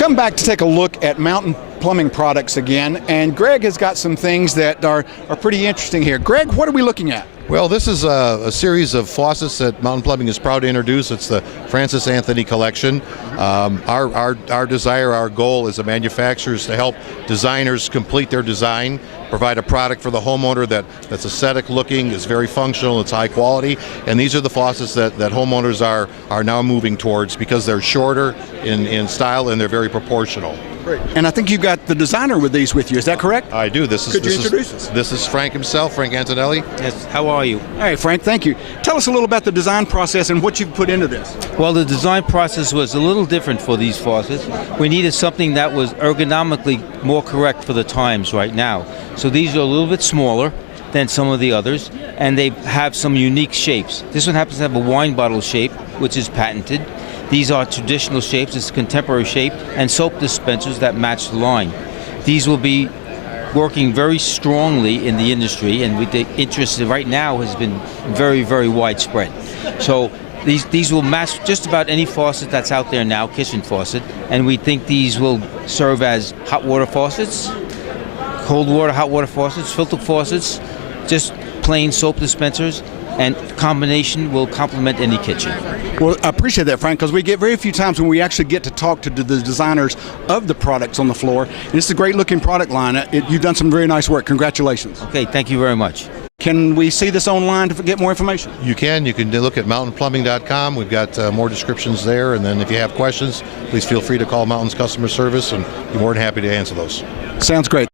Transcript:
Come back to take a look at Mountain Plumbing products again, and Greg has got some things that are pretty interesting here. Greg, what are we looking at? Well, this is a series of faucets that Mountain Plumbing is proud to introduce. It's the Francis Anthony Collection. Our desire, our goal as a manufacturer is to help designers complete their design, provide a product for the homeowner that's aesthetic looking, is very functional, it's high quality, and these are the faucets that homeowners are now moving towards because they're shorter in style and they're very proportional. Great. And I think you've got the designer with these with you, is that correct? I do. Could you introduce us? This is Frank himself, Frank Antonelli. Yes, how are you? All right, Frank, thank you. Tell us a little about the design process and what you've put into this. Well, the design process was a little different for these faucets. We needed something that was ergonomically more correct for the times right now. So these are a little bit smaller than some of the others, and they have some unique shapes. This one happens to have a wine bottle shape, which is patented. These are traditional shapes, it's a contemporary shape, and soap dispensers that match the line. These will be working very strongly in the industry, and the interest right now has been very, very widespread. So these will match just about any faucet that's out there now, kitchen faucet, and we think these will serve as hot water faucets, cold water, hot water faucets, filter faucets, just plain soap dispensers, and combination will complement any kitchen. Well, I appreciate that, Frank, because we get very few times when we actually get to talk to the designers of the products on the floor. And it's a great looking product line. You've done some very nice work. Congratulations. Okay, thank you very much. Can we see this online to get more information? You can look at mountainplumbing.com. We've got more descriptions there, and then if you have questions, please feel free to call Mountain's customer service, and be more than happy to answer those. Sounds great.